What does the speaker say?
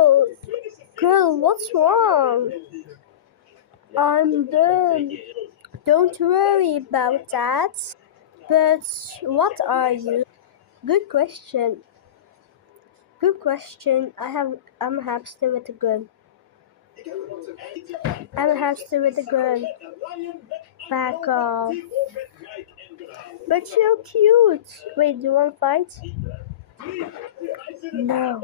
Oh, girl, what's wrong? I'm done. Don't worry about that. But what are you? Good question. Good question. I'm a hamster with a gun. I'm a hamster with a gun. Back off. But you're cute. Wait, do you want to fight? No.